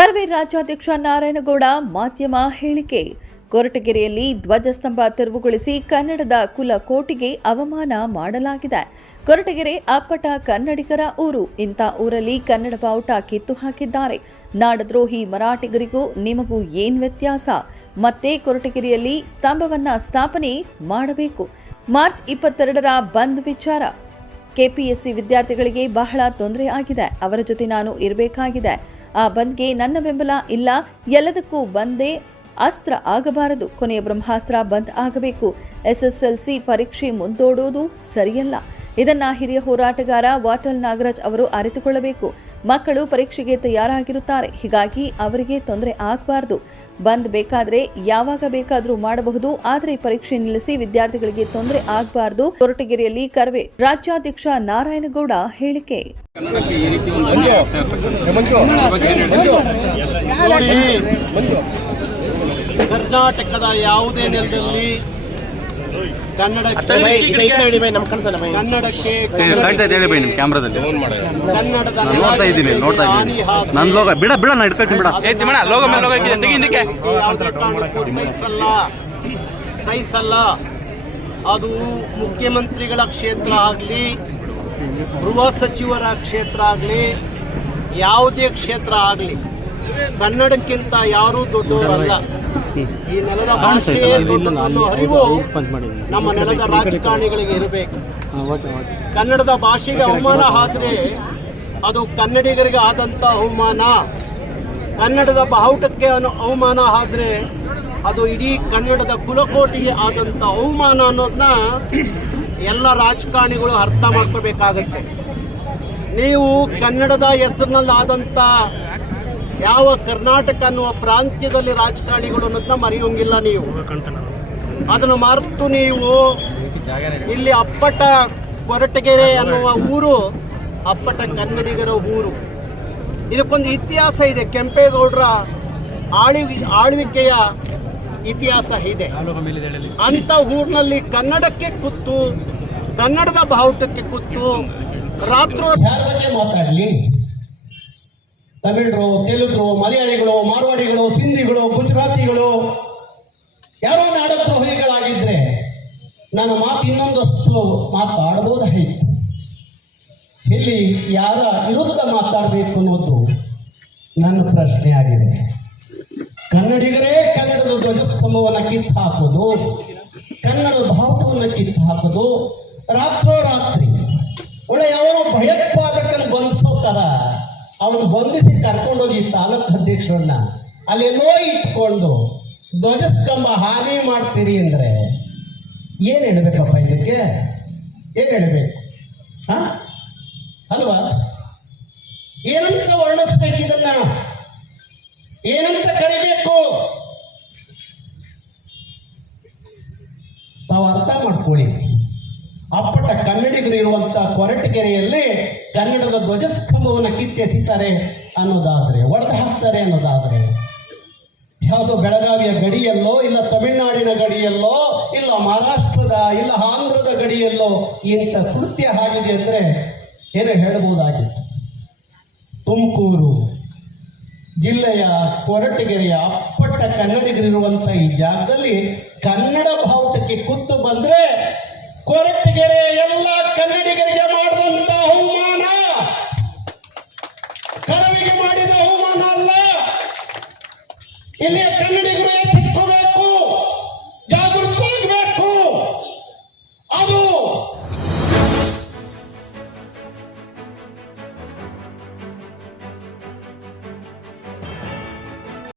ಕರವೇ ರಾಜ್ಯಾಧ್ಯಕ್ಷ ನಾರಾಯಣಗೌಡ ಮಾಧ್ಯಮ ಹೇಳಿಕೆ. ಕೊರಟಗೆರೆಯಲ್ಲಿ ಧ್ವಜಸ್ತಂಭ ತೆರವುಗೊಳಿಸಿ ಕನ್ನಡದ ಕುಲಕೋಟಿಗೆ ಅವಮಾನ ಮಾಡಲಾಗಿದೆ. ಕೊರಟಗೆರೆ ಅಪ್ಪಟ ಕನ್ನಡಿಗರ ಊರು. ಇಂಥ ಊರಲ್ಲಿ ಕನ್ನಡ ಬಾವುಟ ಕಿತ್ತು ಹಾಕಿದ್ದಾರೆ. ನಾಡದ್ರೋಹಿ ಮರಾಠಿಗರಿಗೂ ನಿಮಗೂ ಏನ್ ವ್ಯತ್ಯಾಸ? ಮತ್ತೆ ಕೊರಟಗೆರೆಯಲ್ಲಿ ಸ್ತಂಭವನ್ನ ಸ್ಥಾಪನೆ ಮಾಡಬೇಕು. ಮಾರ್ಚ್ 22ರ ಬಂದ್ ವಿಚಾರ. ಕೆಪಿಎಸ್ಸಿ ವಿದ್ಯಾರ್ಥಿಗಳಿಗೆ ಬಹಳ ತೊಂದರೆ ಆಗಿದೆ. ಅವರ ಜೊತೆ ನಾನು ಇರಬೇಕಾಗಿದೆ. ಆ ಬಂದ್ಗೆ ನನ್ನ ಬೆಂಬಲ ಇಲ್ಲ. ಎಲ್ಲದಕ್ಕೂ ಬಂದೇ ಅಸ್ತ್ರ ಆಗಬಾರದು. ಕೊನೆಯ ಬ್ರಹ್ಮಾಸ್ತ್ರ ಬಂದ್ ಆಗಬೇಕು. ಎಸ್ಎಸ್ಎಲ್ಸಿ ಪರೀಕ್ಷೆ ಮುಂದೂಡುವುದು ಸರಿಯಲ್ಲ. ಇದನ್ನ ಹಿರಿಯ ಹೋರಾಟಗಾರ ವಾಟಲ್ ನಾಗರಾಜ್ ಅವರು ಅರಿತುಕೊಳ್ಳಬೇಕು. ಮಕ್ಕಳು ಪರೀಕ್ಷೆಗೆ ತಯಾರಾಗಿರುತ್ತಾರೆ. ಹೀಗಾಗಿ ಅವರಿಗೆ ತೊಂದರೆ ಆಗಬಾರದು. ಬಂದ್ ಬೇಕಾದ್ರೆ ಯಾವಾಗ ಬೇಕಾದರೂ ಮಾಡಬಹುದು. ಆದರೆ ಪರೀಕ್ಷೆ ನಿಲ್ಲಿಸಿ ವಿದ್ಯಾರ್ಥಿಗಳಿಗೆ ತೊಂದರೆ ಆಗಬಾರದು. ಕೊರಟಗೆರೆಯಲ್ಲಿ ಕರವೇ ರಾಜ್ಯಾಧ್ಯಕ್ಷ ನಾರಾಯಣಗೌಡ ಹೇಳಿಕೆ. ಕರ್ನಾಟಕದ ಯಾವುದೇ ನೆಲದಲ್ಲಿ ಕನ್ನಡದ ಸಹಿಸಲ್ಲ. ಅದು ಮುಖ್ಯಮಂತ್ರಿಗಳ ಕ್ಷೇತ್ರ ಆಗಲಿ, ಗೃಹ ಸಚಿವರ ಕ್ಷೇತ್ರ ಆಗಲಿ, ಯಾವುದೇ ಕ್ಷೇತ್ರ ಆಗಲಿ, ಕನ್ನಡಕ್ಕಿಂತ ಯಾರೂ ದೊಡ್ಡವರಲ್ಲ. ಈ ನೆಲದ ಭಾಷೆ ದೊಡ್ಡದನ್ನು ಅರಿವು ನಮ್ಮ ನೆಲದ ರಾಜಕಾರಣಿಗಳಿಗೆ ಇರಬೇಕು. ಕನ್ನಡದ ಭಾಷೆಗೆ ಅವಮಾನ ಆದ್ರೆ ಅದು ಕನ್ನಡಿಗರಿಗೆ ಆದಂತ ಅವಮಾನ. ಕನ್ನಡದ ಬಾವುಟಕ್ಕೆ ಅವಮಾನ ಆದ್ರೆ ಅದು ಇಡೀ ಕನ್ನಡದ ಕುಲಕೋಟಿಗೆ ಆದಂತ ಅವಮಾನ ಅನ್ನೋದನ್ನ ಎಲ್ಲ ರಾಜಕಾರಣಿಗಳು ಅರ್ಥ ಮಾಡ್ಕೋಬೇಕಾಗತ್ತೆ. ನೀವು ಕನ್ನಡದ ಹೆಸರಿನಲ್ಲಿ ಆದಂತ ಯಾವ ಕರ್ನಾಟಕ ಅನ್ನುವ ಪ್ರಾಂತ್ಯದಲ್ಲಿ ರಾಜಕಾರಣಿಗಳು ಅನ್ನೋದನ್ನ ಮರೆಯೋಂಗಿಲ್ಲ. ನೀವು ಅದನ್ನು ಮರೆತು ನೀವು ಇಲ್ಲಿ ಅಪ್ಪಟ ಕೊರಟಗೆರೆ ಅನ್ನುವ ಊರು ಅಪ್ಪಟ ಕನ್ನಡಿಗರ ಊರು. ಇದಕ್ಕೊಂದು ಇತಿಹಾಸ ಇದೆ. ಕೆಂಪೇಗೌಡರ ಆಳ್ವಿಕೆಯ ಇತಿಹಾಸ ಇದೆ. ಅಂತ ಊರಿನಲ್ಲಿ ಕನ್ನಡಕ್ಕೆ ಕೂತು, ಕನ್ನಡದ ಬಾವುಟಕ್ಕೆ ಕೂತು ರಾತ್ರಿ ಮಾತಾಡಲಿ. ತಮಿಳರು, ತೆಲುಗರು, ಮಲಯಾಳಿಗಳು, ಮಾರ್ವಾಡಿಗಳು, ಸಿಂಧಿಗಳು, ಗುಜರಾತಿಗಳು ಯಾರೋ ನಾಡದ್ರೋಹಿಗಳಾಗಿದ್ರೆ ನನ್ನ ಮಾತು ಇನ್ನೊಂದಷ್ಟು ಮಾತಾಡಬಹುದಾಯಿತು. ಇಲ್ಲಿ ಯಾರ ವಿರುದ್ಧ ಮಾತಾಡಬೇಕು ಅನ್ನೋದು ನನ್ನ ಪ್ರಶ್ನೆ ಆಗಿದೆ. ಕನ್ನಡಿಗರೇ ಕನ್ನಡದ ಧ್ವಜಸ್ತಂಭವನ್ನು ಕಿತ್ತು ಹಾಕೋದು, ಕನ್ನಡದ ಬಾವುಟವನ್ನು ಕಿತ್ತು ಹಾಕೋದು, ರಾತ್ರೋರಾತ್ರಿ ಒಳ್ಳೆ ಯಾವ ಭಯೋತ್ಪಾದಕನ ಬಂಧಿಸೋತಾರ ಅವನು ಬಂಧಿಸಿ ಕರ್ಕೊಂಡೋಗಿ ತಾಲೂಕು ಅಧ್ಯಕ್ಷರನ್ನ ಅಲ್ಲೆಲ್ಲೋ ಇಟ್ಕೊಂಡು ಧ್ವಜಸ್ತಂಭ ಹಾನಿ ಮಾಡ್ತೀರಿ ಅಂದ್ರೆ ಏನ್ ಹೇಳ್ಬೇಕಪ್ಪ? ಇದಕ್ಕೆ ಏನ್ ಹೇಳ್ಬೇಕು? ಅಲ್ವಾ? ಏನಂತ ವರ್ಣಿಸ್ಬೇಕು? ಇದನ್ನ ಏನಂತ ಕರಿಬೇಕು? ತಾವು ಅರ್ಥ ಮಾಡ್ಕೊಳ್ಳಿ. ಅಪ್ಪಟ ಕನ್ನಡಿಗರು ಇರುವಂತ ಕೊರಟಗೆರೆಯಲ್ಲಿ ಕನ್ನಡದ ಧ್ವಜಸ್ತಂಭವನ್ನು ಕಿತ್ತೆಸಿತಾರೆ ಅನ್ನೋದಾದ್ರೆ, ಒಡೆದು ಹಾಕ್ತಾರೆ ಅನ್ನೋದಾದ್ರೆ, ಯಾವುದೋ ಬೆಳಗಾವಿಯ ಗಡಿಯಲ್ಲೋ, ಇಲ್ಲ ತಮಿಳುನಾಡಿನ ಗಡಿಯಲ್ಲೋ, ಇಲ್ಲ ಮಹಾರಾಷ್ಟ್ರದ, ಇಲ್ಲ ಆಂಧ್ರದ ಗಡಿಯಲ್ಲೋ ಇಂಥ ಕೃತ್ಯ ಆಗಿದೆ ಅಂದ್ರೆ ಏನು ಹೇಳಬಹುದಾಗಿತ್ತು. ತುಮಕೂರು ಜಿಲ್ಲೆಯ ಕೊರಟಗೆರೆಯ ಅಪ್ಪಟ ಕನ್ನಡಿಗರಿರುವಂತ ಈ ಜಾಗದಲ್ಲಿ ಕನ್ನಡ ಬಾವುಟಕ್ಕೆ ಕುತ್ತು ಬಂದ್ರೆ ಕೊರಟಗೆರೆ ಎಲ್ಲ ಕನ್ನಡಿಗರಿಗೆ ಮಾಡಿದಂತ ಅವಮಾನ, ಕರವಿಗೆ ಮಾಡಿದ ಅವಮಾನ ಅಲ್ಲ. ಇಲ್ಲಿಯ ಕನ್ನಡಿಗರು